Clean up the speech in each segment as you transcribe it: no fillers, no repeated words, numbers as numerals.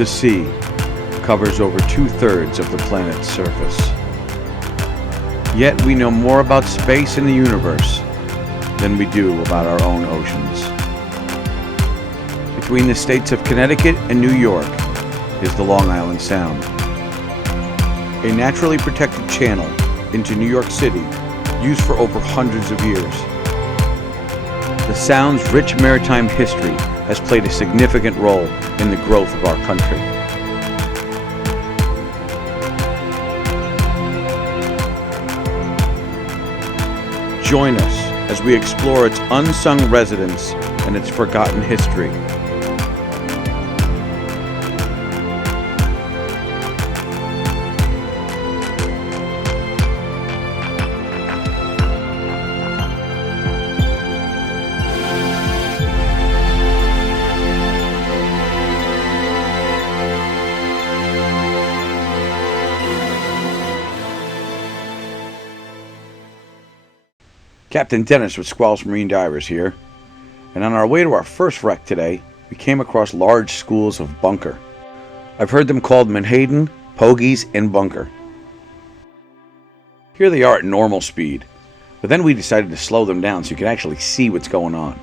The sea covers over 2/3 of the planet's surface. Yet we know more about space and the universe than we do about our own oceans. Between the states of Connecticut and New York is the Long Island Sound, a naturally protected channel into New York City used for over hundreds of years. The Sound's rich maritime history has played a significant role in the growth of our country. Join us as we explore its unsung residents and its forgotten history. Captain Dennis with Squalus Marine Divers here, and on our way to our first wreck today, we came across large schools of bunker. I've heard them called menhaden, pogies, and bunker. Here they are at normal speed, but then we decided to slow them down so you can actually see what's going on.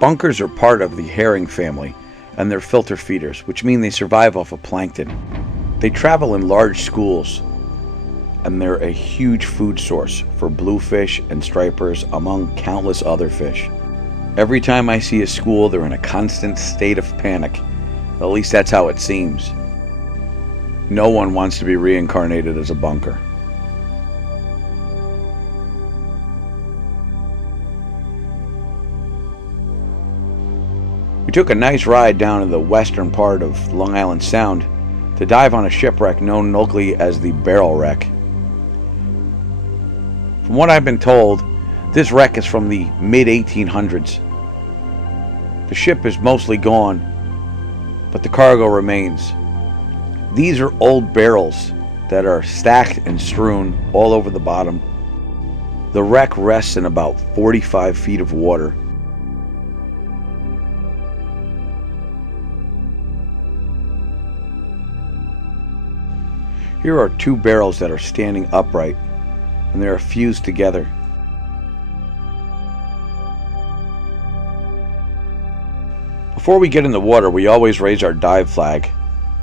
Bunkers are part of the herring family, and they're filter feeders, which mean they survive off of plankton. They travel in large schools, and they're a huge food source for bluefish and stripers, among countless other fish. Every time I see a school, they're in a constant state of panic. At least that's how it seems. No one wants to be reincarnated as a bunker. We took a nice ride down to the western part of Long Island Sound to dive on a shipwreck known locally as the Barrel Wreck. From what I've been told, this wreck is from the mid-1800s. The ship is mostly gone, but the cargo remains. These are old barrels that are stacked and strewn all over the bottom. The wreck rests in about 45 feet of water. Here are two barrels that are standing upright, and they are fused together. Before we get in the water, we always raise our dive flag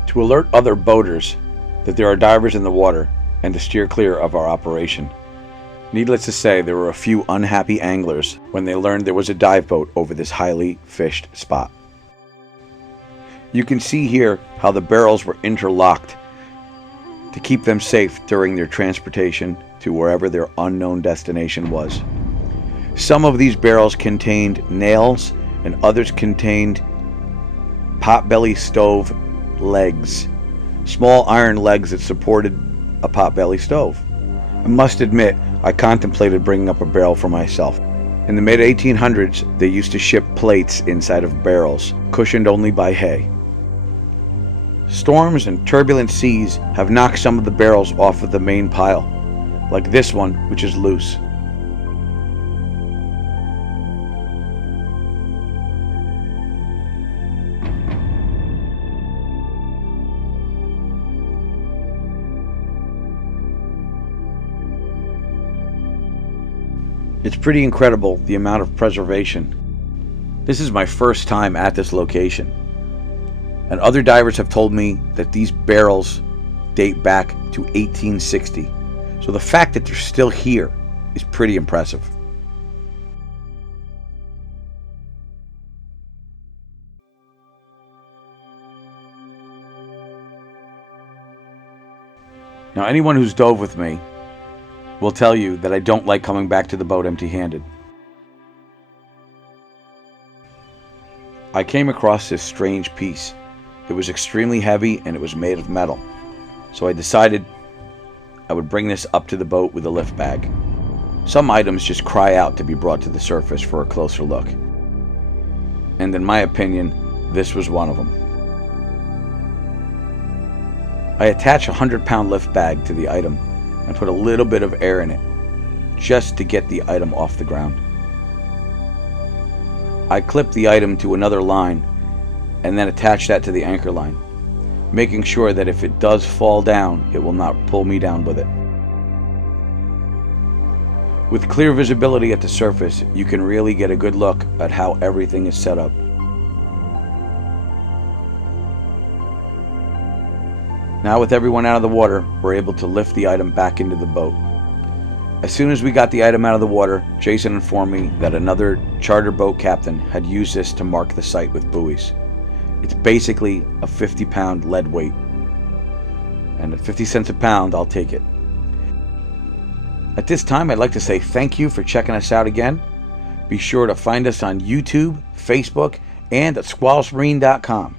to alert other boaters that there are divers in the water and to steer clear of our operation. Needless to say, there were a few unhappy anglers when they learned there was a dive boat over this highly fished spot. You can see here how the barrels were interlocked to keep them safe during their transportation to wherever their unknown destination was. Some of these barrels contained nails and others contained potbelly stove legs, small iron legs that supported a potbelly stove. I must admit, I contemplated bringing up a barrel for myself. In the mid-1800s, they used to ship plates inside of barrels, cushioned only by hay. Storms and turbulent seas have knocked some of the barrels off of the main pile, like this one, which is loose. It's pretty incredible the amount of preservation. This is my first time at this location, and other divers have told me that these barrels date back to 1860. So the fact that they're still here is pretty impressive. Now, anyone who's dove with me will tell you that I don't like coming back to the boat empty-handed. I came across this strange piece. It was extremely heavy and it was made of metal. So I decided I would bring this up to the boat with a lift bag. Some items just cry out to be brought to the surface for a closer look. And in my opinion, this was one of them. I attach a 100-pound lift bag to the item and put a little bit of air in it, just to get the item off the ground. I clip the item to another line and then attach that to the anchor line. making sure that if it does fall down, it will not pull me down with it. With clear visibility at the surface, you can really get a good look at how everything is set up. Now with everyone out of the water, we're able to lift the item back into the boat. As soon as we got the item out of the water, Jason informed me that another charter boat captain had used this to mark the site with buoys. It's basically a 50-pound lead weight. And at 50 cents a pound, I'll take it. At this time, I'd like to say thank you for checking us out again. Be sure to find us on YouTube, Facebook, and at squalusmarine.com.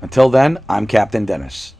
Until then, I'm Captain Dennis.